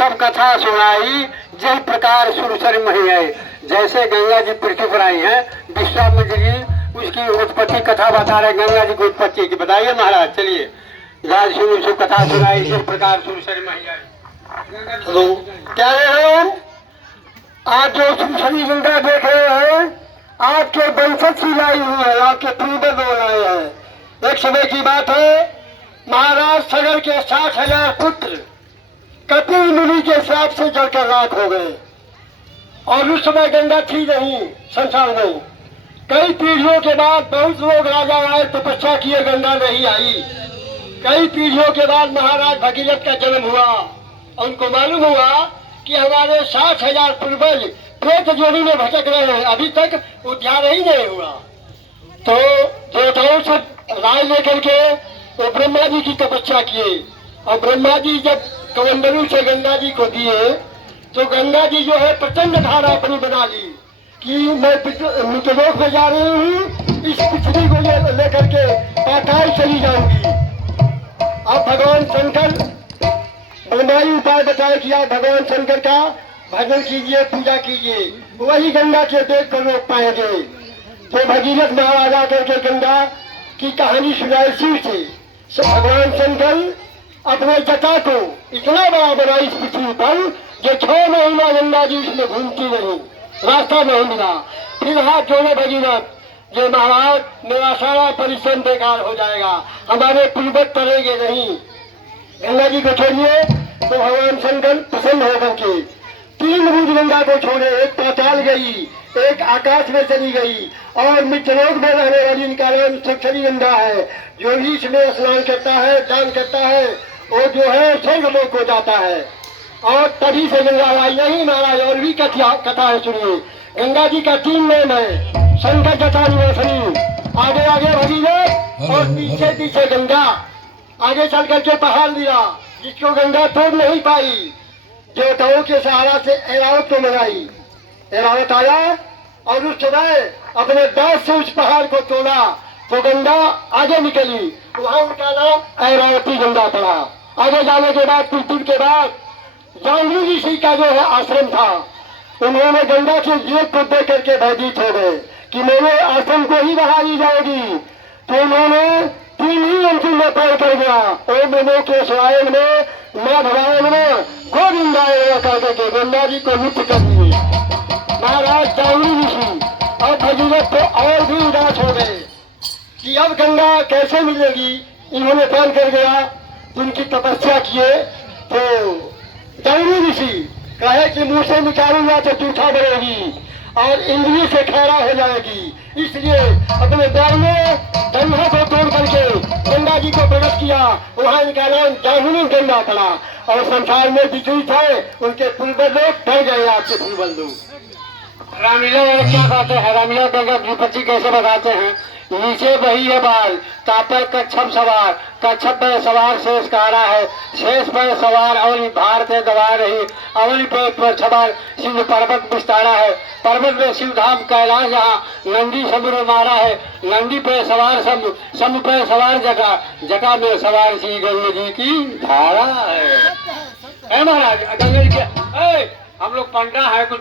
सब कथा सुनाई जिस प्रकार सुरसर मही है। जैसे गंगा जी पृथ्वी पर आई है, विश्वामित्र जी उसकी उत्पत्ति कथा बता रहे। गंगा जी की उत्पत्ति की बताइए महाराज। चलिए गाज सुनो सब कथा सुनाई जिस प्रकार सुरसर मही आई। हेलो क्या रहे हो? आज जो सुरसरी गंगा देख रहे हैं आपके वंशज से लाई हुई है, आपके पूर्वज लोग आए हैं। एक समय की बात है, महाराज सगर के 60,000 पुत्र कपिल मुनि के श्राप से जलकर राख हो गए। और उस समय गंगा थी नहीं संसार में। कई पीढ़ियों के बाद बहुत लोग राजा आए, तपस्या किए, गंगा नहीं आई। कई पीढ़ियों के बाद महाराज भगीरथ का जन्म हुआ। उनको मालूम हुआ कि हमारे 60,000 पूर्वज प्रेत जोड़ी में भटक रहे हैं, अभी तक उद्धार ही नहीं हुआ। तो देवताओं से राय लेकर के वो ब्रह्मा जी की तपस्या किए। और ब्रह्मा जी जब कमंडलू से गंगा जी को दिए तो गंगा जी जो है प्रचंड धारा अपनी बना ली कि मैं मृतलोक में जा रही हूँ, इस पृथ्वी को लेकर के पाताल चली जाऊंगी। अब भगवान शंकर ब्रह्माई उपाय बताए कि आप भगवान शंकर का भजन कीजिए, पूजा कीजिए, वही गंगा के देख कर रोक पाएंगे। तो भगीरथ महाराजा करके गंगा की कहानी सुनाई शिव से। भगवान शंकर अपने जटा को इतना बड़ा बना इस पृथ्वी पर जो 6 महीना गंगा जी उसमें घूमती नहीं, रास्ता नहीं मिला। फिर हाथ जोड़े भगीरथ, जो महाराज मेरा सारा परिश्रम बेकार हो जाएगा, हमारे पूर्वज तरेंगे नहीं, गंगा जी को छोड़िए। तो भगवान शंकर प्रसन्न होकर के 3 बूंद गंगा को छोड़े, एक पाताल गई, एक आकाश में चली गई। और मृत्यलोक में रहने वाली इनका नाम सुरसरी गंगा है। जो भी इसमें स्नान करता है, दान करता है, वो जो है स्वर्ग लोक को जाता है। और तभी से गंगा आई नहीं महाराज। और भी कथा है सुनिए। गंगा जी का 3 नाम है, शंकर जटा निवासिनी, आगे आगे भगीरथ और पीछे पीछे गंगा। आगे चल करके पहाड़ दिया जिसको गंगा तोड़ नहीं पाई। देवताओं के सहारा से ऐरावत को मंगाई, ऐरावत आया और उस समय अपने दांत से उस पहाड़ को तोड़ा तो गंगा आगे निकली। वहां उनका नाम ऐरावती गंगा पड़ा। आगे जाने के बाद कुछ दूर के बाद जांगलू ऋषि का जो है आश्रम था, उन्होंने गंगा के गेट को देख करके भयभीत हो गए कि मेरे आश्रम को ही बहाली जाएगी। तो उन्होंने 3 ही अंतिम में पैर कर गया, ओम नमो केशवाय नमः, माधवाय नमः, गोविंदाय नमः कहकर के गंगा जी को नृत्य कर दिए। महाराज जांगलू ऋषि और भगीरथ तो और भी उदास हो गए कि अब गंगा कैसे मिलेगी। इन्होंने प्रण कर गया, उनकी तपस्या किए। तो जांगलू ऋषि कहे कि मुंह से निकालूंगा तो जूठा बढ़ेगी और इंद्रिय से खैरा हो जाएगी। इसलिए अपने दाहिने गंगा को तोड़ करके गंगा जी को प्रकट किया। वहाँ इनका नाम जांगलू गंगा पड़ा। और संसार में विचलित है, उनके पूर्वज लोग डर गए, आपके पूर्वज लोग। रामलीला वाले क्या कहते हैं? रामलीला गंगा विपत्ति कैसे बताते हैं? नीचे बही है बाल, तापर कच्छप सवार, कच्छप पर सवार शेष कहारा है, शेष पर सवार अवनी भारत दबा रही, अवनी पर सवार सिंधु पर्वत विस्तारा है, पर्वत में शिव धाम कैलाश जहाँ नंदी समुद्र मारा है, नंदी पे सवार शंभु पे सवार जटा, जटा में सवार श्री गंगा जी की धारा है महाराज। गंगा जी के हम लोग पंडा है कुछ